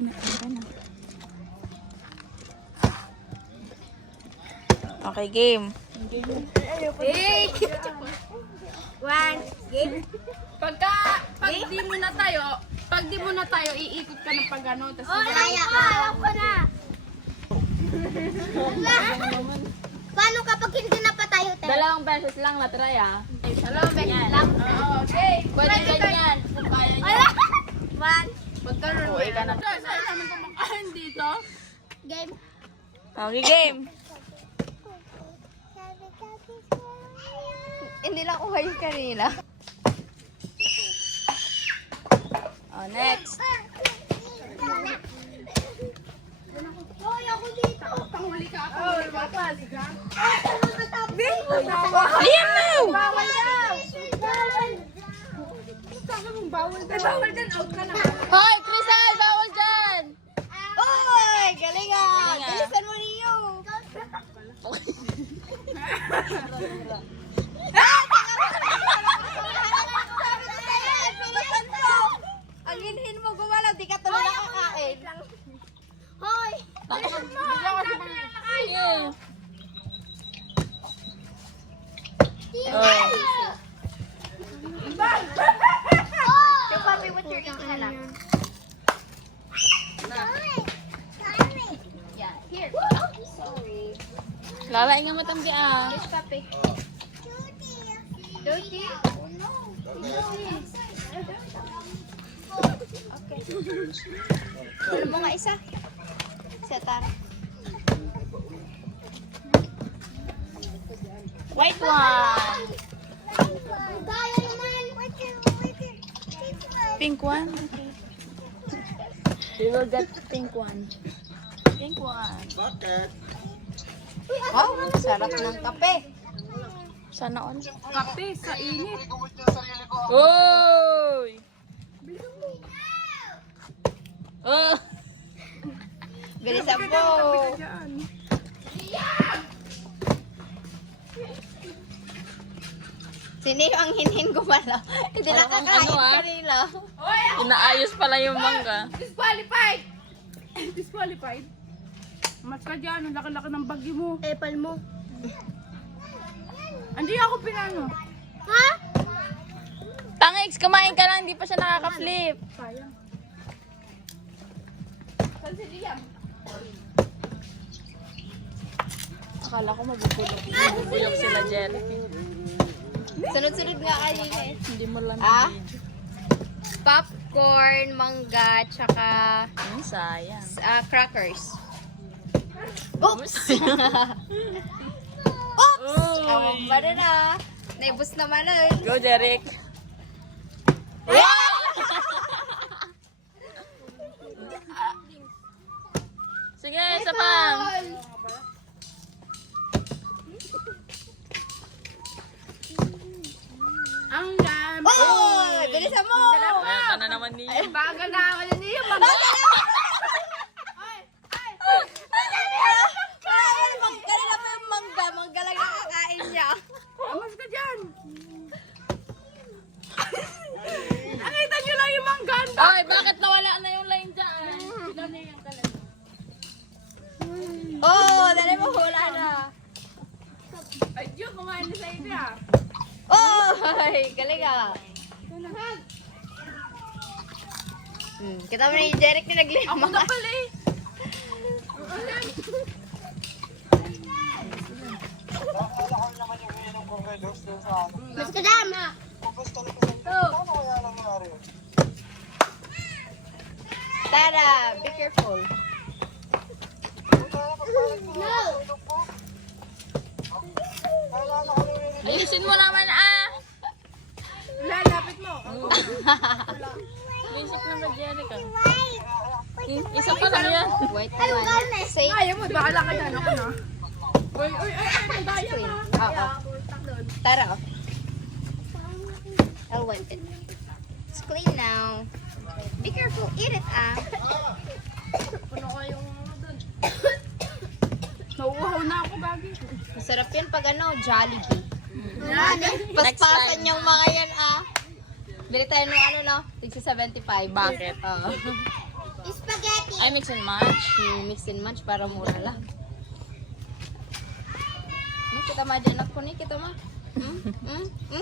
na. Okay, game. Hey! One, game. Pag di mo na tayo, iikot ka ng pag-ano. Oh, alam ko na. Paano kapag hindi na pa tayo, te? Dalawang beses lang na-try Dalawang beses lang? Okay. Pwede ganyan. Kung kaya niya. One, Magkaroon mo. Uwi ka na. Saan namin kumakain dito? game. Okay, game. Hindi lang kuha yung kanina. Oh, next. Hoy, ako dito. Panghuli ka ako. Oh, mapali ka. Liam now! Bawal daw. Bawal. Sabi mong bawal ka. Bawal din. Out ka na. Hoy, Crystal! Bawal dyan! Oy, galing ah. Bilisan mo niyo. Ang hinhin mo gumalaw, di ka tuloy nakakain. Hoy! Yeah. Yung papi, what's your name ka lang? Yeah, here. Sorry. Lalay nga matambi ah. Here's papi. Dirty? Oh no. Okay. Ano mo nga isa? Isa tara. White one. Pink one. Okay. We will get pink one. Pink one. Oh, sarap ng kape. Sana all. Kape sa init. Oy! Oh! Bilisan po. Diyan. Sino ang hinhin gumalaw? Hindi lang Parang kakain ano, ah? kanila. Inaayos pala yung mangga. Disqualified! Disqualified? Mas ka dyan. Ang laki-laki ng bagyo mo. Epal mo. Hindi ako pinano. Ha? Tangix, kumain ka lang, hindi pa siya nakaka-flip. Sayang. Saan si Liam? Akala ko mabubulok sila, Jerry. Sunod-sunod nga kayo eh. Hindi mo lang Ah? video. Popcorn, mangga, tsaka Sayang. crackers. Oops! Oops! Awang ba na? Naibus naman nun. Go, Derek! Sige, isa pa! Ang dami. Oh! Bilisan mo! Ayan ka na naman niya. Bagal na ako na niyo. Kain! Kanina pa yung mangga. Mangga lang nakakain niya. Amas ka dyan. Nakita niyo lang yung mangganda. Ay, bakit nawala na yung line dyan? Sinanayan ka lang. Oh! Dali mo, wala na. Ay, Diyo, kumain na sa inyo ah. Oh! Ay, galing ah. Kita mo ni Jeric na naglima. Ako na pala eh. Mas kadama. Tara, be careful. No! Ayusin mo naman ah! Lalapit mo. Isip lang ka, Jerica. Isa pa lang yan. White one. Safe. Ayaw mo, bahala ka dyan. Ako na. Uy, nagdaya Clean. ka. Oo. Tara. I'll wipe it. It's clean now. Be careful. Eat it, ah. Puno ko yung doon. Nauuhaw na ako, gagi. Masarap yan pag ano, Jollibee. Next Paspasan time. yung mga yan, ah. Bili tayo ng ano, no? 75. Bakit? Oo. Spaghetti. Ay, mix and match. Mix and match para mura lang. Kita ma dyan ako ni, kita ma.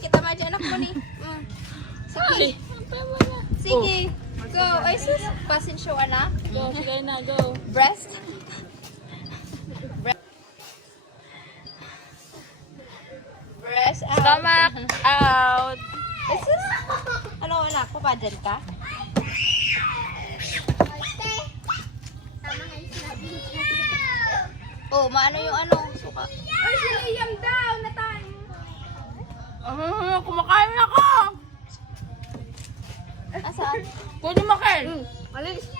Kita ma dyan ako ni. Sige. Sige. Go. Ay, sus. Pasensyo, anak. Go, sige na, go. Breast. Breast out. Stomach out. Ay, sus. Ano, anak? Papadyan ka? Oh, maano yung ano? Suka. Ay, si Liam daw na tayo. Kumakain ako. Nasaan? Pwede makain. Alis.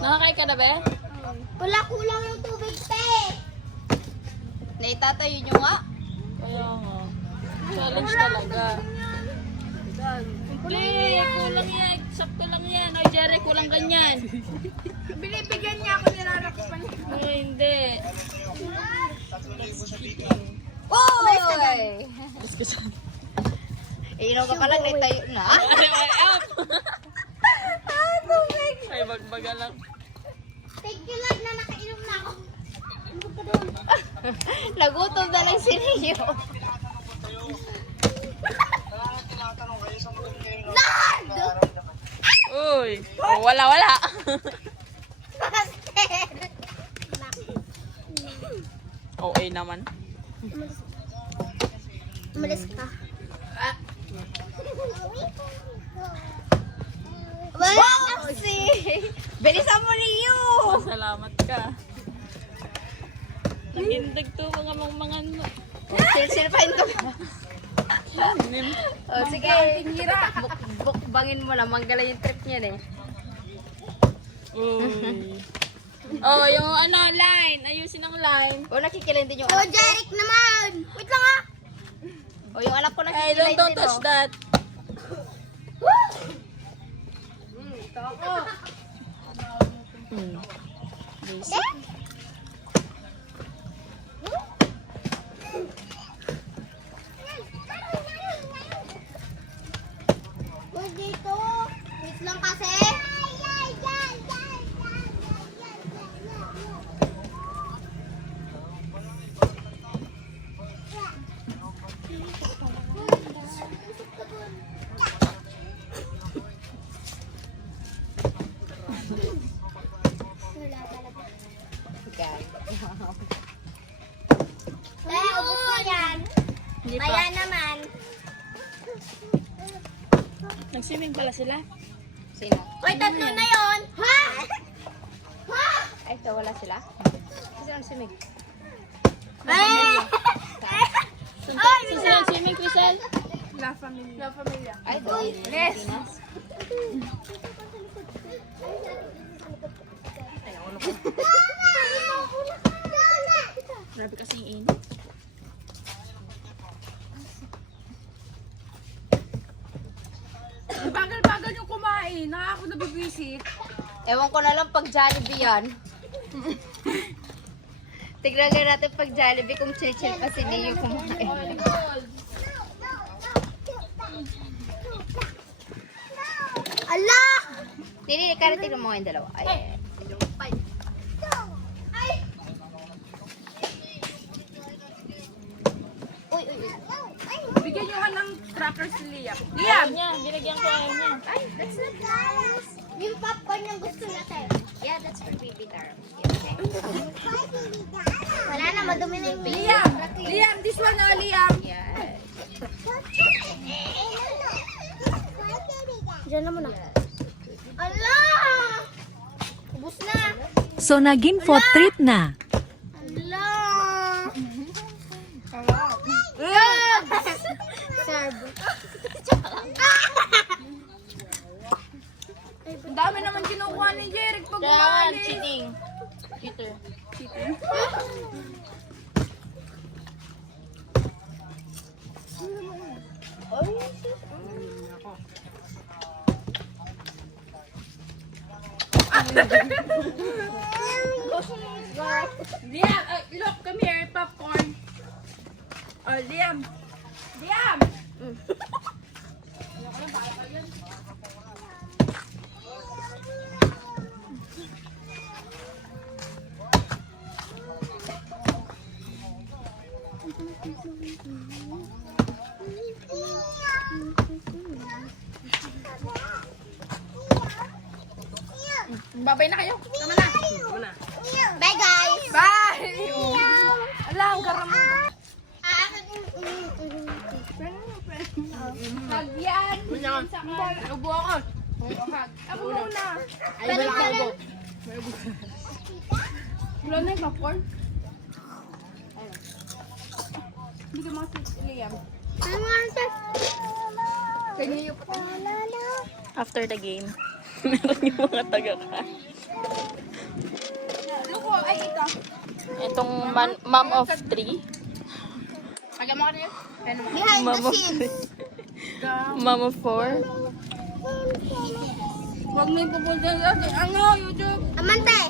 Nakakain ka na ba? Wala kulang yung tubig, te. Naitatayo nyo nga. Kaya nga. Challenge talaga. Hindi, kulang yan. Sakto lang yan. Ay, Jerry, kulang ganyan. Binibigyan niya ako nilalakipan niya. Ay, hindi. Oy! Iinom ka pa lang, naitayo na. Ay, up! Ay, bagbaga lang. Thank you, Lord, na nakainom na ako. Ano ka doon? Nagutom na lang si Rio. Lord! Uy! Oh, wala, wala. Master! Okay naman. Umalis ka. Wow! Bilisan mo, Rio! Salamat ka. Nagindag to mga mangmangan mo. Silpain ko. Nim. Oh, sige. Bukbangin mo lang. Manggala yung trip niya eh. Uy. Oh, yung ano, line. Ayusin ang line. O, nakikilin din yung Oh, anak ko. Jeric naman! Wait lang ah! O, yung anak ko Hey, nakikilin don't din touch oh. that. Basic. Wait dito. Wait lang kasi. Kaya ubos na yan. Hindi pa. Maya naman. Nag-swimming pala sila. Sino? Uy, tatlo na yon. Ha? Ha? Ay, wala sila? Sino ang simig? Ay! Crystal, swimming, Crystal. La Familia. Ay, doon. Yes. Grabe kasi yung init. Bagal-bagal yung kumain. Nakaka nabibwisit. Ewan ko na lang pag Jollibee yan. Tignan nga natin pag Jollibee kung chill-chill pa si Neo kumain. Ala! Nini, karating mo yung dalawa. Ay, Uy, uy, uy. Bigyan nyo nga ng crackers si Liam. Liam! Niya, binigyan ko ayaw niya. Ay, that's not nice. Yung popcorn yung gusto natin. yeah, that's for baby Taro. Wala na, madumi na yung Liam! Liam, this one na, Liam! Yeah. Diyan na muna. Ala! Ubus na. So naging food trip na. Ala! Serve. Ang dami naman kinukuha ni Jeric pag Yan, umalis. cheating. Cheater. Liam, look, come here, popcorn. Oh, Liam. Liam! Babay na kayo. Tama na. Tama na. Bye guys! Bye! Ala, ang garam mo. Hagyan. Ubo ako. Ako muna. Ay, wala ka ubo. Wala na yung popcorn. Hindi ka makasip, Liam. Kanina pa. After the game, meron yung mga taga-ka. Luko, ay ito. Itong mom of 3. Hagyan mo ka na yun. Behind Mom the of scenes. Mom of 4. Huwag mo yung pupunta sa ano, YouTube. Amante!